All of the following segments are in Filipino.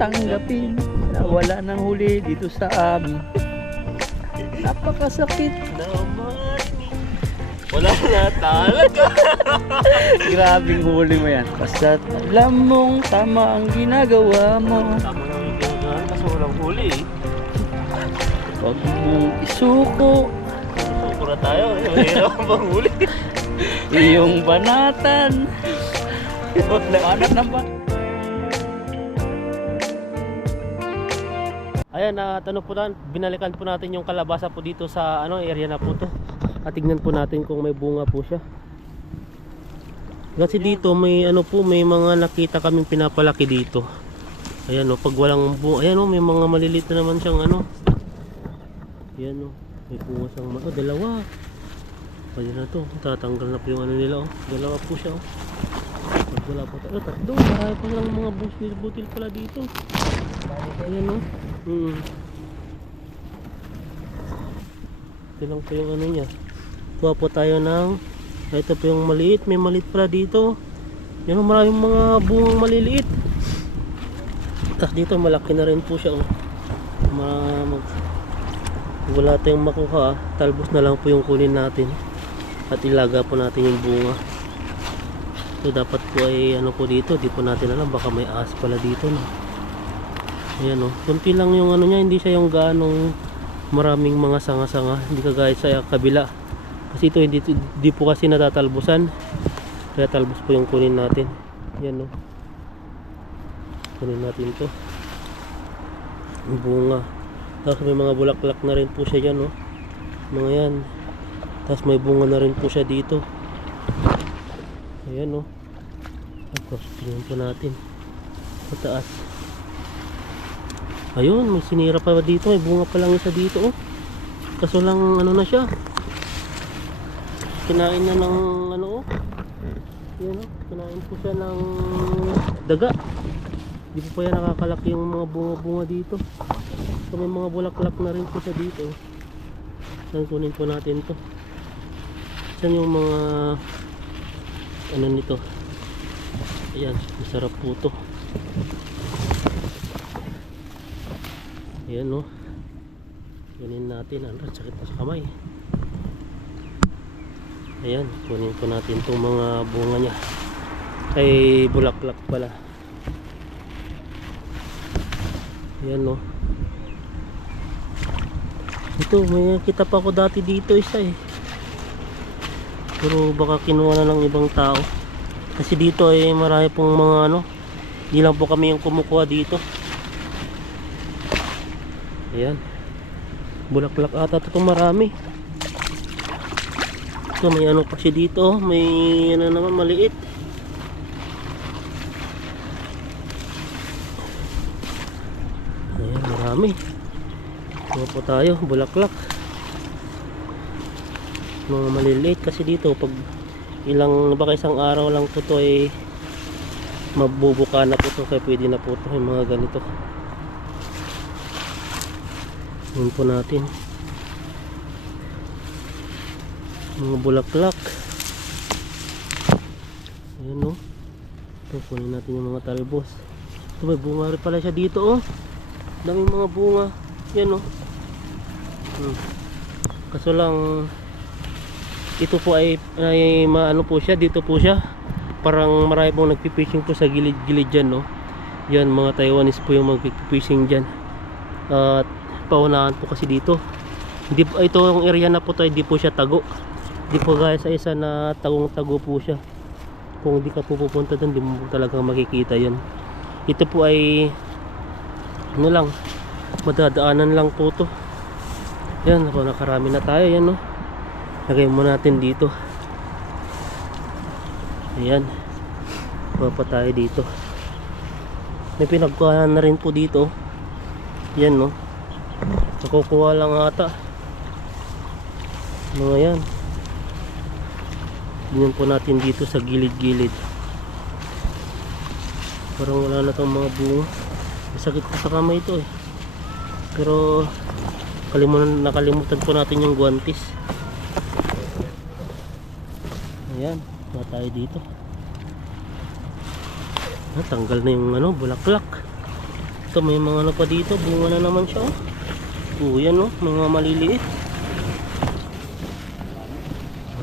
tanggapin na wala nang huli dito sa amin. Napakasakit naman. Wala na talaga. Grabing huli mo yan. Basta't alam mong tama ang ginagawa mo. Tama na yung ginagawa kasi walang huli eh. Huwag mong isuko Sukura tayo. Mahirap bang huli? iyong banatan. Banat na ba? Ayan, tanong po na, binalikan po natin yung kalabasa po dito sa area na po to. At tignan po natin kung may bunga po siya. Kasi dito may may mga nakita kaming pinapalaki dito. Ayan pag walang bunga, ayan may mga maliliit na naman siyang Ayan may bunga siyang dalawa. Pwede na to, tatanggal na po yung nila dalawa po siya Pag wala po tayo, tatlo, marami pa lang mga butil pala dito. Ayan ito lang po yung niya. Kuha po tayo ng ito po yung maliit, may maliit pala dito. Yan maraming mga bungang maliliit. Tapos dito malaki na rin po siya wala tayong makuha, talbos na lang po yung kunin natin at ilaga po natin yung bunga. So dapat po ay po dito, di po natin alam, baka may ahas pala dito ayan kunti lang yung niya, hindi siya yung ganong maraming mga sanga-sanga, hindi kagaya sa kabila. Kasi ito hindi po kasi natatalbusan, kaya talbos po yung kunin natin. Yan kunin natin to yung bunga. Tapos may mga bulaklak na rin po siya dyan mga yan. Tapos may bunga na rin po siya dito. Ayan tapos tingnan po natin sa taas. Ayun, may sinira pa dito, may bunga pa lang isa dito kaso lang na siya, kinain na ng yan kinain po siya ng daga. Di po pa yan nakakalaki yung mga bunga dito. So may mga bulaklak na rin po siya dito. Saan kunin po natin to? Saan yung mga nito? Ayan, masarap po to. Ayan kunin natin. Sakit pa sa kamay. Ayan, kunin po natin itong mga bunga nya. Ay bulaklak pala. Ayan ito may kita pa ako dati dito isa pero baka kinuha na ng ibang tao kasi dito ay marami pong mga di lang po kami yung kumukuha dito. Ayan, bulaklak ata ito marami. So may pa siya dito, may naman maliit. Ayan, marami. Kuha po tayo, bulaklak. Mga maliliit kasi dito pag baka isang araw lang po to ay mabubuka na po to, kaya pwede na po to yung mga ganito. Yun po natin mga bulaklak. Ayan ito, kunin natin yung mga talbos. Ito may bunga rin pala siya dito daming mga bunga. Yan kaso lang ito po ay po siya, dito po siya parang marami pong nagpipishing po sa gilid-gilid dyan yan mga Taiwanese po yung magpipishing dyan. At paunahan po kasi dito ito yung area na po to, hindi po siya tago. Di po gaya sa isa na tagong-tago po siya. Kung di ka po pupunta doon, di mo talaga makikita yun. Ito po ay lang, madadaanan lang po to. Yan, nakarami na tayo. Yan lagay mo natin dito. Ayan, pa tayo dito. May pinagkuhanan na rin po dito. Yan nakukuha lang ata mga yan. Tingnan po natin dito sa gilid-gilid. Parang wala na tong mga bunga. Masakit pa sa kamay ito pero nakalimutan po natin yung guwantes. Ayan, wala tayo dito. Natanggal na yung bulaklak. Ito may mga ano pa dito, bunga na naman siya. Oh, yan oh, mga maliliit.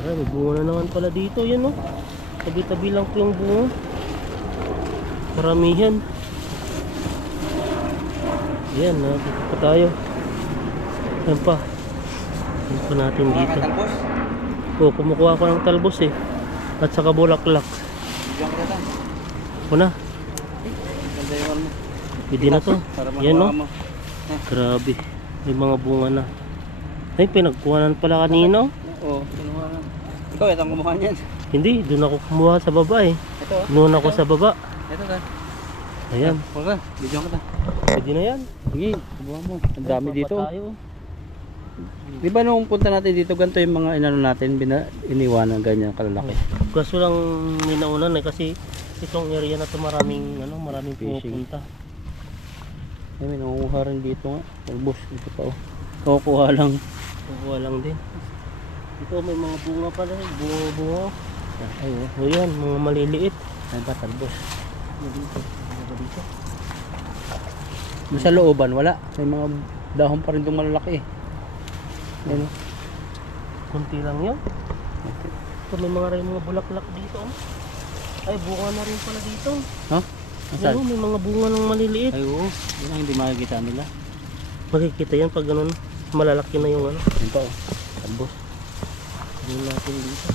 May bunga na naman pala dito, yan oh. Tabi-tabi lang po yung bunga. Karamihan. Yan, dito pa tayo. Yan pa. Yan pa natin dito. Oh, kumukuha ko ng talbos eh. At saka bulaklak. Diyan ka na. Una, Ganda yung ano mo. pwede na to. Para Yan makuha oh. mo. Grabe. May mga bunga na. Ay, pinagkuhanan pala kanino. Oo, kinuha na. Ikaw, ito ang kumuha niyan. Hindi, doon ako kumuha sa baba eh. Ito oh. Doon ako sa baba. Ito ka. Ayan. Huwag ka, bidyo ka na. Pwede na yan. Sige, kumuha mo. Ang dami dito. Pa tayo. Di ba nung punta natin dito, ganito yung mga inano natin, iniwanan ganyan kalalaki. Kaso lang may naunan eh kasi itong area na to maraming Fishing. pumupunta. Ay, may nangunguha rin dito nga. Talbos, ito pa oh. Kukuha lang. Kukuha lang din. Ito may mga bunga pala, bunga. Ay, oh. O yan, mga maliliit. Ay pa, talbos. Ano dito? Ano ba dito? Doon sa looban, wala. May mga dahon pa rin itong malalaki eh. Yan oh. Kunti lang yan. Ito may mga bulaklak dito. Oh. Ay, bunga na rin pala dito. Ha? Nasaan? Ano, may mga bunga ng maliliit. Ay, oo. Yun ang hindi makikita nila. Makikita yan pag ganun, malalaki na yung ano. Yan pa oh. Talbos. Tingnan natin dito.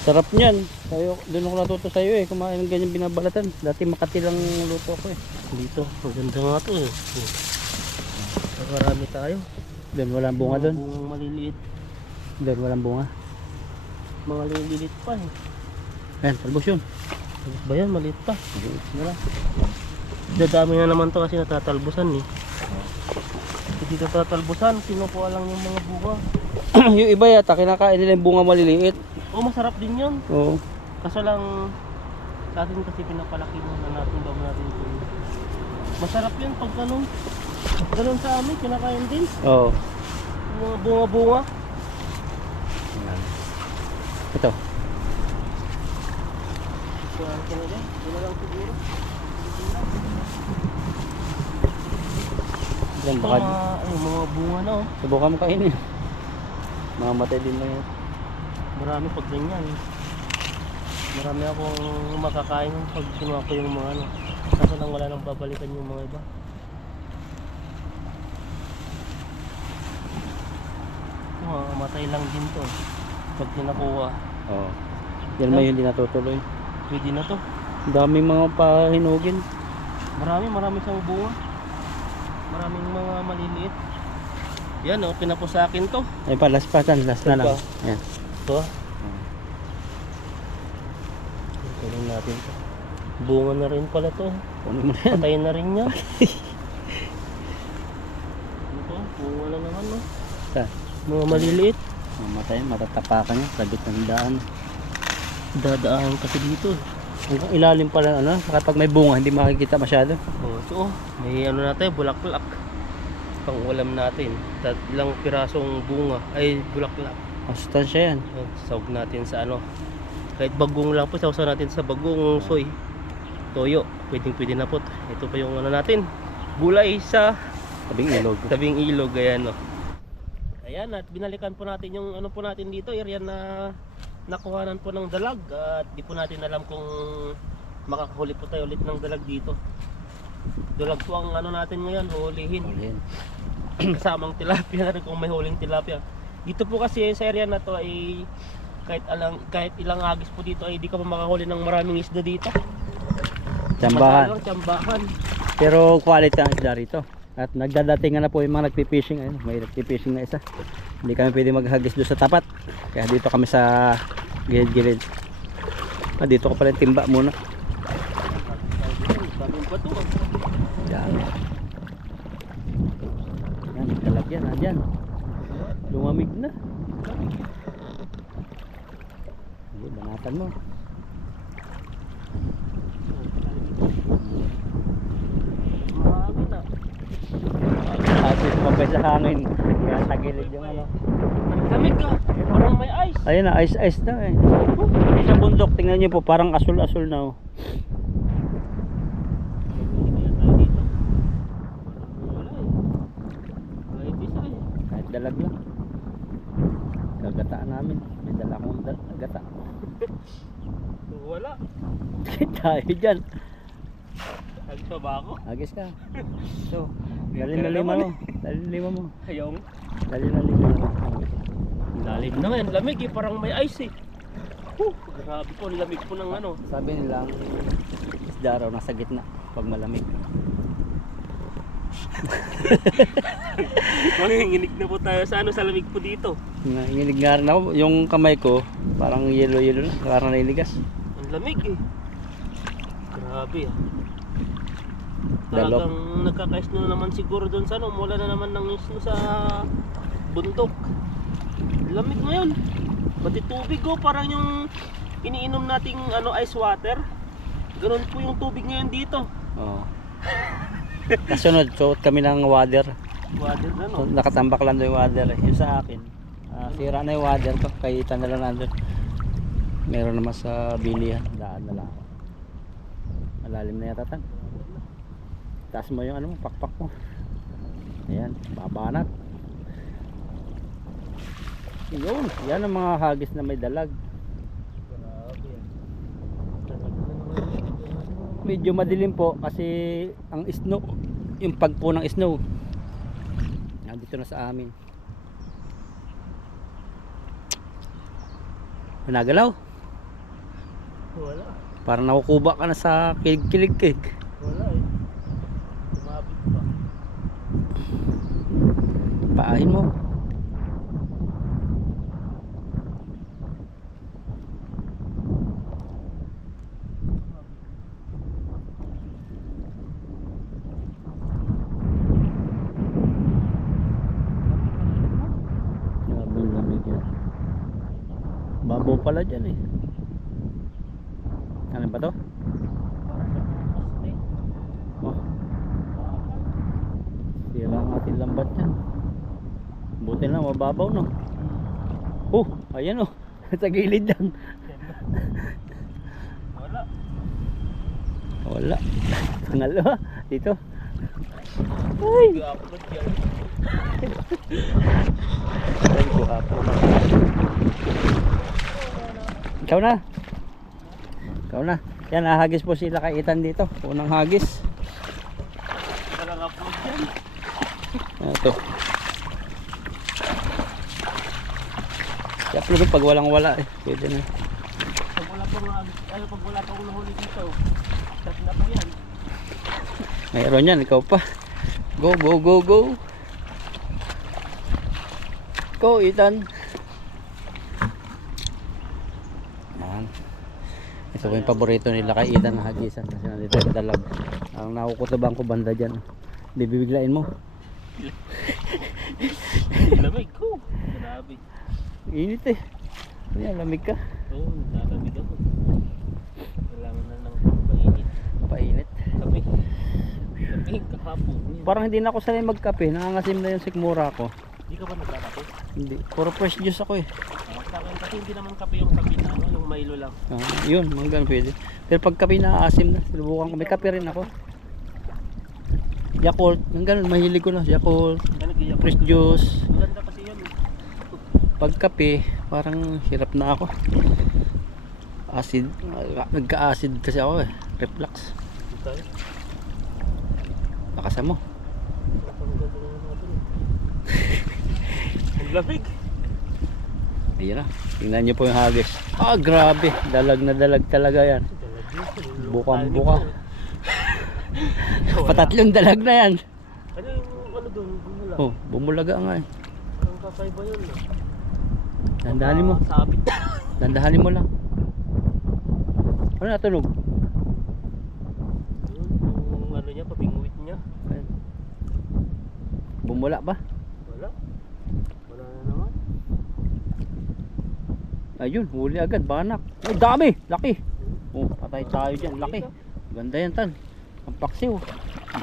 Sarap niyan. Tayo, doon ako natuto sa iyo eh. Kumain ng ganyan binabalatan. Dati Makati lang luto ko eh. Dito, maganda nga to eh. Marami tayo. Doon walang bunga doon. Bungang maliliit. Doon walang bunga. Mga liliit pa eh. Ayan, talbos yun. Tapos ba yan? Maliit pa. Sige lang. Dadami na naman to kasi natatalbusan eh. Hindi natatalbusan, kinukuha lang yung mga bunga. Yung iba yata, kinakain nila yung bunga maliliit. Oh, masarap din yun. Oo. Kaso lang, sa atin kasi pinapalaki muna natin bago natin ito. Masarap yun pag ganun. Ganun sa amin, kinakain din. Oo. Yung mga bunga-bunga. Ito. Kuhaan ka na dyan. Yun na lang siguro. Yan, Ito baka mga bunga na oh. subukan mo kainin. Mamamatay din lang yan. Marami pag ganyan. Marami akong makakain pag kinuha ko yung mga ano. Kaso lang wala nang babalikan yung mga iba. Matay lang din to pag kinakuha. Oo. Yan may hindi natutuloy. Pwede na to. Ang daming mga pahinugin. Marami siyang bunga. Maraming mga maliliit. Yan oh, pinapusakin to. Ay pa, last pa lang. Ito Yan. Ito. Kunin natin to. Bunga na rin pala to. Kunin mo na yan. Patayin na rin niya. Ito, bunga na naman no. Saan? Mga maliliit. Mamatay, matatapakan niya. Sabit ng daan. Dadaan kasi dito. Hanggang ilalim pala ano, kapag may bunga hindi makikita masyado. Oh, ito oh. May ano natin, bulaklak. Pang ulam natin. Ilang pirasong bunga ay bulaklak. Masustansya yan. Sawag natin sa ano. Kahit bagong lang po, sawag natin sa bagong soy. Toyo, pwede na po. Ito pa yung ano natin. Gulay sa Tabing ilog. tabing ilog, ayan oh. Ayan, at binalikan po natin yung ano po natin dito, area na nakuhanan po ng dalag. At di po natin alam kung makakahuli po tayo ulit ng dalag dito. Dalag po ang ano natin ngayon, hulihin. Kasamang tilapia na rin kung may huling tilapia. Dito po kasi sa area na to ay kahit ilang agis po dito ay di ka pa makahuli ng maraming isda dito. Tsambahan. Tsambahan. Pero quality ang isda rito. At nagdadatingan na po yung mga nagpipishing. Ayun, may nagpipishing na isa. Hindi kami pwede maghagis doon sa tapat. Kaya dito kami sa gilid-gilid. Dito ko pala yung timba muna. Yan. Yan, talagyan. Andyan. Lumamig na. Ayun, banatan mo. Marami na. At sumabay sa hangin. Kaya sa gilid yung ano. Lamig ka. Parang may ice. Ayun na, ice na eh. Sa bundok, tingnan nyo po, parang asul-asul na oh. dalag lang. Gagataan namin. May dala akong gata. Wala. Tayo dyan. Agis pa ba ako? Agis ka. So, dali na lima mo. Dali na lima mo. Ayaw. Dali na lima mo. Lalim naman. Lamig eh. Parang may ice eh. Grabe po. Lamig po ng ano. Sabi nila, isda raw nasa gitna pag malamig. Manginginig na po tayo sa ano, sa lamig po dito. Nanginginig nga rin ako. Yung kamay ko, parang yelo-yelo na. Parang niligas. Ang lamig eh. Grabe ah. Dalok. Talagang nagkaka-snow naman siguro doon sa ano. Mula na naman ng snow sa bundok. Lamig ngayon. Pati tubig oh, parang yung iniinom nating ano, ice water. Ganun po yung tubig ngayon dito. Oo. Kasunod, suot kami ng water. Water na So, no. nakatambak lang doon yung water. Yung sa akin, sira na yung water ko. Kaya na lang nandun. Meron naman sa bilihan. Daan na lang ako. Malalim na yata tan. Taas mo yung ano, pakpak mo. Ayan, babanat. Yun, yan ang mga hagis na may dalag. Medyo madilim po kasi ang snow, yung pagpo ng snow nandito na sa amin. Nagalaw. Wala. Parang nakukuba ka na sa kilig-kilig. Wala eh. Tumabit pa. Paahin mo. Babaw pala dyan eh. Ano ba to? Oh. Sira ang ating lambat yan. Buti na mababaw no. Oh, ayan oh. Sa gilid lang. Wala. Wala. Pangalawa dito. Ay. Gapot yan. Ay, guwapo. Ikaw na. Ikaw na. Yan, hagis po sila kay Ethan dito. Unang hagis. Parang upload yan. Ito. I-upload pag walang wala eh. Pwede na. Pag wala pang nahuli dito. Start na po yan. Mayroon yan, ikaw pa. Go, go, go, go. Go, Ethan. Yan. Ito po yung paborito nila kay Ethan na hagisan. Kasi nandito yung dalag. Ang nakukutabang ko banda dyan. Bibiglain mo. Lamig ko. Grabe. Init eh. Yan, lamig ka. Oo, nalamig ako. Kailangan na ng painit. Painit. Lamig. Lamig kahapon. Parang hindi na ako sanay magkape. Nangangasim na yung sikmura ko. Hindi ka ba nagkakape? Hindi. Puro fresh juice ako eh. Sa akin kasi hindi naman kape yung kape na ano, yung Milo lang. Yun, mga ganun pwede. Pero pag kape na asim na, sinubukan ko. May kape rin ako. Yakult, yung ganun, mahilig ko na. Yakult, Ano kaya? fresh juice. Maganda kasi yun. Pag kape, parang hirap na ako. Acid, nagka-acid kasi ako eh. Reflux. Tayo. Lakasan mo. Ang lamig. Ayan na. Tingnan nyo po yung hagis. Ah, grabe. Dalag na dalag talaga yan. Bukang buka. Patatlong dalag na yan. Ano yung ano doon? Bumula. Oh, bumulaga nga eh. Parang kakaiba yun. Dandahalin mo. Sabit. Dandahalin mo lang. Ano natunog? Yun, yung ano niya, pabingwit niya. Ayan. Bumula ba? Wala. Wala na naman. Ayun, huli agad, banak. Ay, dami! Laki! Oh, patay tayo dyan, laki. Ganda yan, tan. Ang paksiw.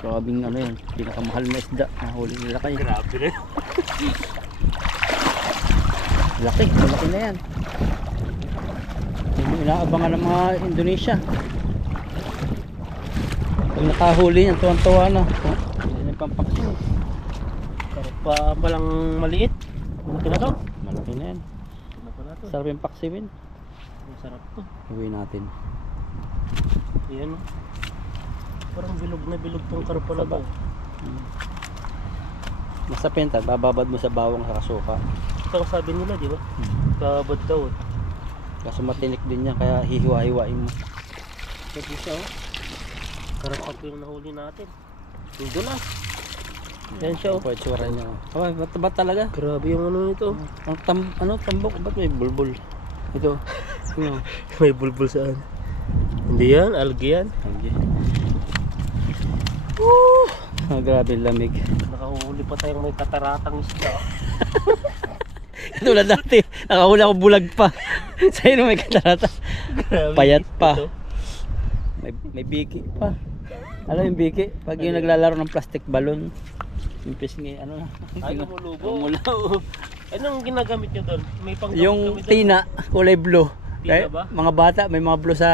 Grabing ano yan, pinakamahal na isda. Nahuli nila kayo. Grabe na. Laki, malaki na yan. Yung inaabangan ng mga Indonesia. Pag nakahuli yan, tuwan-tuwa na. Oh, yan yung pampaksiw. Sarap pa palang maliit. Malaki na to. Malaki na yan. Ano pa na to? Sarap yung paksiwin. Masarap to. Uwi natin. Ayan. Oh. Parang bilog na bilog tong karpa na to. Nasa penta, bababad mo sa bawang sa kasuka. Ito ang sabi nila, di ba? Babad daw. Kaso matinik din yan, kaya hihiwa-hiwain mo. Ito siya, oh. Karapa po yung nahuli natin. Yung dulas. Yan siya, oh. Ito itsura niya. Oh, ba't talaga? Grabe yung ano nito. Ang tambok, ba't may bulbul? Ito. Ano? May bulbul saan? Hindi yan, algae yan. Okay. Grabe lamig. Nakahuli pa tayong may kataratang isda. Tulad dati, nakahuli ako bulag pa. Sa'yo may katarata. Payat pa. Ito. May biki pa. Alam yung biki? Pag yung naglalaro ng plastic balloon, yung pisngi, ano na? Ay, lumulubo. Lumulaw. Anong ginagamit nyo doon? May panggamit Yung kami doon. tina, kulay blue. Tina ba? Mga bata, may mga blue sa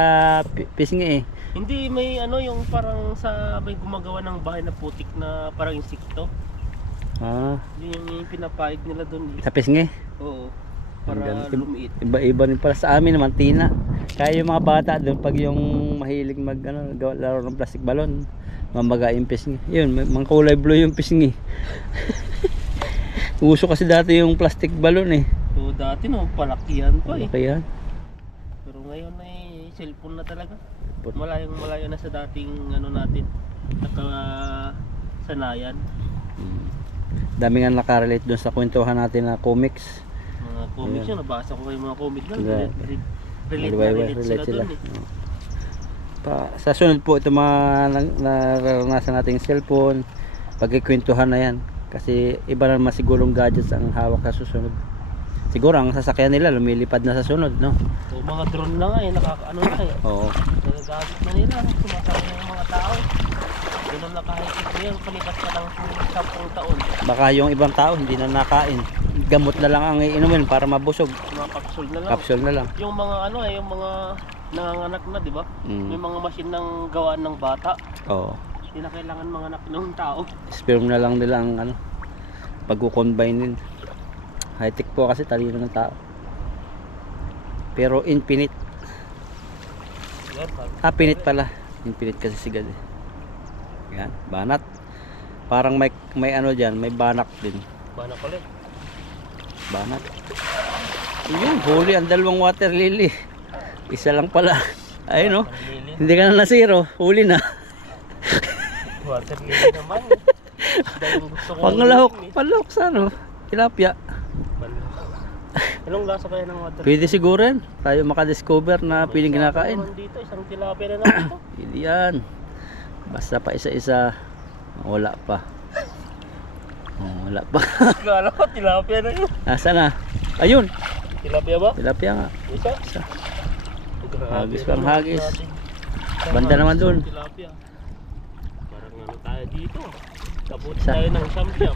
pisngi eh. Hindi, may ano yung parang sa may gumagawa ng bahay na putik na parang insekto. Ah, Yun yung pinapahid nila doon. sa pisngi. Oo. Ang Para ganda. lumiit. Iba-iba rin pala sa amin naman, tina. Kaya yung mga bata doon, pag yung mahilig laro ng plastic balloon, mamaga yung pisngi. Yun, mga kulay blue yung pisngi. Uso kasi dati yung plastic balloon eh. So dati no, palakihan pa eh. Okay yan. Pero ngayon ay cellphone na talaga. Malayong malayo na sa dating ano natin. Sanayan. Dami nga nakarelate doon sa kwentuhan natin na comics. Mga comics yun, nabasa ko kayo mga comics na. Yeah. Relate sila doon eh. Sa sunod po ito mga nararanasan nating cellphone, pagkikwentuhan na yan. Kasi iba naman sigurong gadgets ang hawak sa susunod. Siguro ang sasakyan nila lumilipad na sa sunod, no? So mga drone na nga eh, nakakaano na eh. Oo. Nagagamit na nila, sumasakay na yung mga tao. Ganun na kahit ito yan, palipas na lang sa 10 taon. Baka yung ibang tao hindi na nakain. Gamot na lang ang iinumin para mabusog. Mga capsule na lang. Capsule na lang. Yung mga ano eh, yung mga nanganganak na, di ba? May mga machine ng gawaan ng bata. Oo. Hindi na kailangan manganak ng tao. Sperm na lang nila ang ano, pagko-combine din. High-tech po kasi talino ng tao. Pero infinite. Yan, Finite pala. Infinite kasi si God eh. Yan, banat. Parang may ano diyan, may banak din. Bana pala eh. Banat. Yun, huli ang dalawang water lily. Isa lang pala. Ayun no. Lili. Hindi ka na zero, huli na. Water lily naman eh. Dahil gusto ko Panglahok, ulitin eh. palahok sa ano, tilapia. Anong lasa kaya ng water lily? Pwede siguro yan. Tayo makadiscover na piling kinakain. Naman dito, isang tilapia na naman ito. Hindi yan. Basta pa isa-isa. Wala pa. Wala pa. Kala ko tilapia na yun. Nasaan na? Ayun. Tilapia ba? Tilapia nga. Isa? Isa. Grabe, Hagis pang ano hagis. natin. Banda naman dun. Tilapia. Parang ano tayo dito. Kabuti Isa. tayo ng samgyap.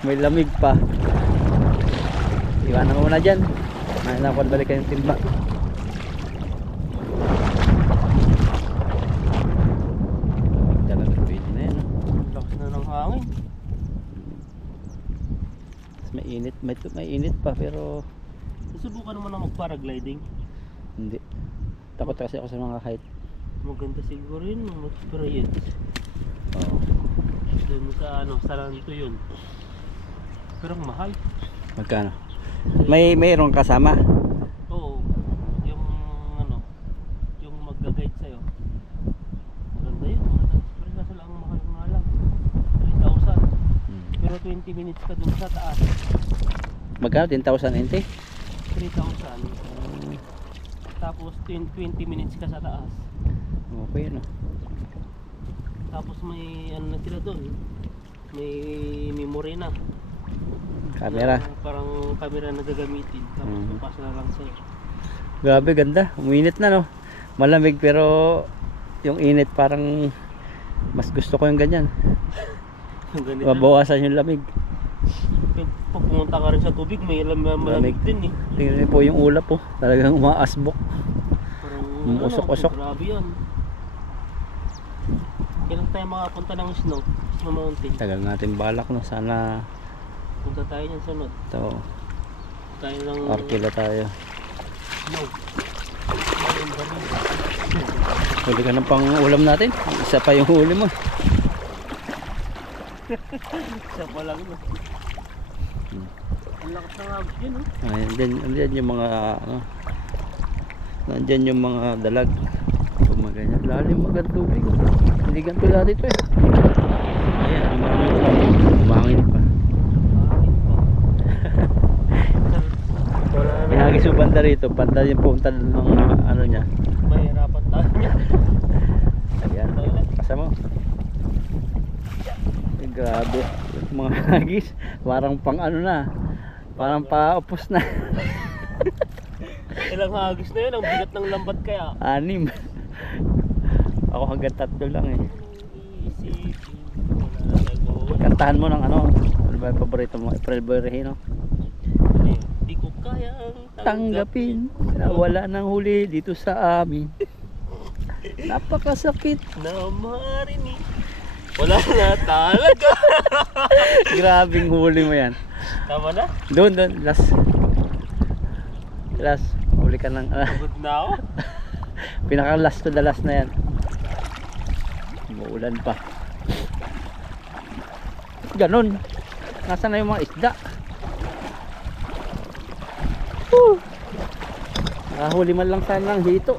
May lamig pa. Iwanan mo muna dyan. Nahinapon balik kayong timba. Talaga pwede na yan. Lakas na ng hangin. May init. May init pa pero Susubukan naman na mag-paragliding. hindi. Takot kasi ako sa mga height. Maganda siguro yun, mag-experience. Oo. Doon sa ano, Saranto yun. Pero ang mahal. Magkano? Mayroong kasama. Oo. Yung ano, yung mag-guide sa'yo. Maganda yun. Pero kaso lang ang mahal nga lang. 3,000. Pero 20 minutes ka dun sa taas. Magkano? 10,000 NT? 3,000. Tapos 20 minutes ka sa taas. Okay no. Tapos may ano na sila doon. May memory na. Camera. Na parang camera na gagamitin. Tapos papasa na lang sa'yo. Grabe ganda. Uminit na no. Malamig pero yung init parang mas gusto ko yung ganyan. Yung ganito. Mabawasan yung lamig. Pag pumunta ka rin sa tubig, may malamig din eh. Tingnan niyo po yung ulap po. Talagang umaasbok. Parang Usok-usok. grabe yan. Kailan tayo makapunta ng snow mountain? Tagal natin balak no. Sana Punta tayo niyan sunod. Ito, Tayo ng... arkila tayo. No. Huli ka ng pang ulam natin. Isa pa yung huli mo. Isa pa lang. No? Ang lakas ng agos yun. Oh. Andyan yung mga ano. Nandyan yung mga dalag. Gumaganyan. Lalim magand tubig. Hindi ganito dati ito eh. Ayan, umangin pa. Hinagis yung banda rito. Banda yung punta ng ano niya. Mahirapan tayo niya. Ayan, kasa mo. Eh, grabe. Mga hagis. Parang pang ano na. Parang paupos na. Ilang hagis na yun. Ang bigat ng lambat kaya. 6. Ako hanggang 3 lang eh. Kantahan mo ng ano. Ano ba yung paborito mo? April Boy Regino. Di ko kayang Tanggapin na wala nang huli dito sa amin. Napakasakit. na marinig. Wala na talaga. Grabing huli mo yan. Tama na? Doon, last. Huli ka ng Pagod na ako. pinaka last to the last na yan. Umuulan pa. Ganon. Nasaan na yung mga isda? Nakahuli man lang sana ng hito.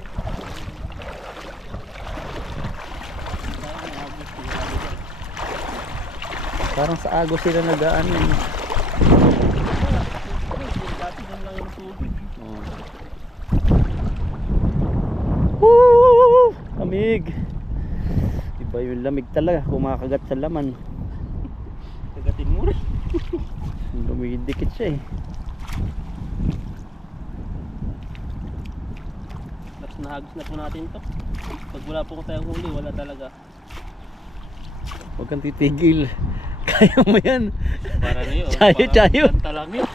Parang sa agos sila nagaan eh. Dati lang yung tubig. Woo! Lamig. Iba yung lamig talaga. Kumakagat sa laman. Kagatin mo rin. Dumidikit siya eh. Tapos nahagos na po natin to. Pag wala po ko tayong huli, wala talaga. Huwag kang titigil. Kaya mo yan. Para na yun. Chayo, chayo. Kanta lang yun.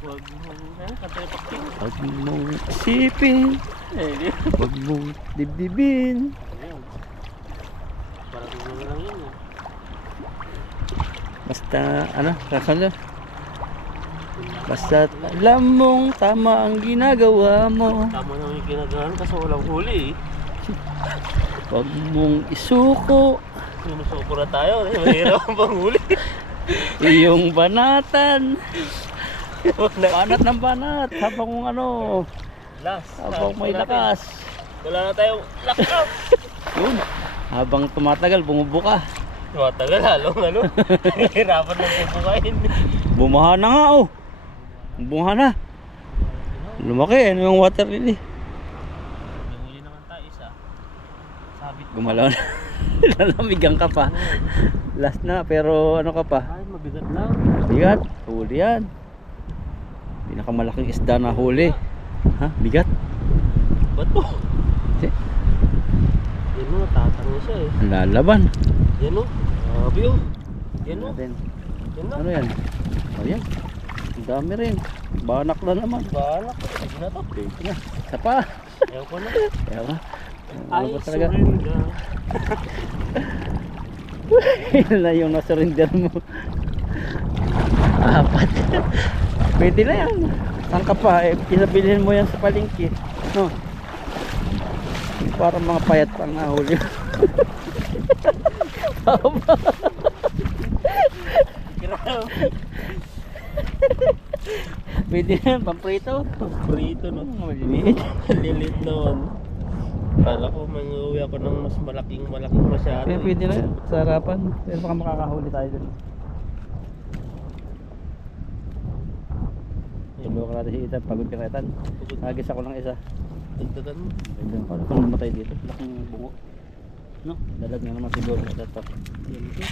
Huwag mo na. Kanta yung pakting. Huwag mong isipin. Di. Huwag mong dibdibin. Ayun. Para na lang yun. Basta ano, kasan basta alam mong tama ang ginagawa mo. Tama naman yung ginagawa kasi walang huli eh. Huwag mong isuko Sinusuko na tayo. Mahirap ang panghuli. iyong banatan. Banat ng banat habang ano, Last. habang may lakas. Wala na tayong lakas. Yun, habang tumatagal bumubuka. Matagal halong ano. Hirapan na pupukain. Bumaha na nga oh. Bumaha na. Lumaki ano yung water lily. May huli naman tayo isa. Sabit. Gumalaw na. Lalamigan ka pa. Last na pero ano ka pa? Ay, mabigat lang. Bigat. Huli yan. Pinakamalaking isda na huli. Ha? Bigat. Ba't po? Si- Yan o, tatangin siya eh. Ang lalaban. Yan o. Grabe o. Yan o. Natin. Yan o. Ano yan? Oh yan. Ang dami rin. Banak na naman. Banak. Sige na to. Ito na. Isa pa. Ayaw ko na. Kaya ba? Ay, Ano ba talaga? surrender. Yun na yung nasurrender mo. 4. Pwede na yan. Saan ka pa? Eh, pinabilhin mo yan sa palengke. No? Para mga payat pang nahuli. Grabe. Pwede na yan, pamprito. Prito no. Maliliit. Lilit naman. Kala ko mag-uwi ako ng mas malaking masyado. Pero pwede na yan, sa harapan. Pero baka makakahuli tayo dun. Tulungan ka natin si Ethan, pagod ka Ethan. Nagis ako ng isa. Dagdagan mo. Pwede na kung namatay dito. Laking bungo. No? Dalag nga naman siguro ito. Yan ito.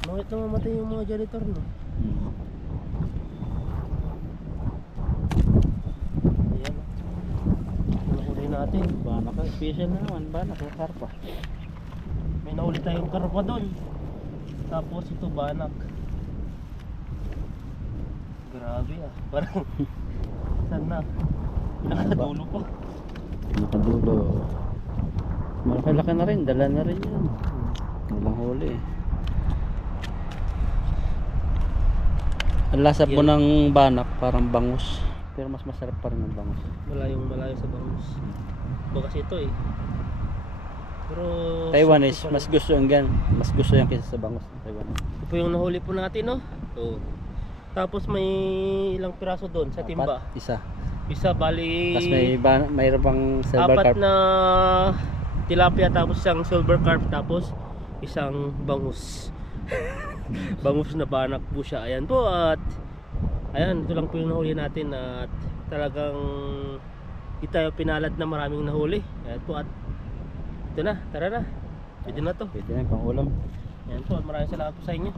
Bakit namamatay yung mga janitor no? Ayan. Nahuli natin. Banak ka, special na naman. Banak ka, karpa. May nahuli tayong karpa doon. Tapos ito banak. Grabe ah. Parang saan na? Nakadulo pa. Nakadulo. Malaki-laki na rin. Dala na rin yan. Walang huli. Ang lasa po Yan. ng banak parang bangus. Pero mas masarap pa rin ang bangus. Malayo sa bangus. Bakas ito eh. Pero Taiwanese, sakto pa mas gusto yung gan. Mas gusto yan kaysa sa bangus ng Taiwanese. ito po yung nahuli po natin, no? So, tapos may ilang piraso doon sa timba. Apat, isa. Isa bali Tapos mayroon pang silver apat carp. na tilapia, tapos isang silver carp, tapos isang bangus. Bangus na banak po siya. Ayan po, at ayan, ito lang po yung nahuli natin, at talagang di tayo pinalad na maraming nahuli. Ayan po, at ito na, tara na. Pwede na to. Pwede na pang ulam. Ayan po, at maraming salamat po sa inyo.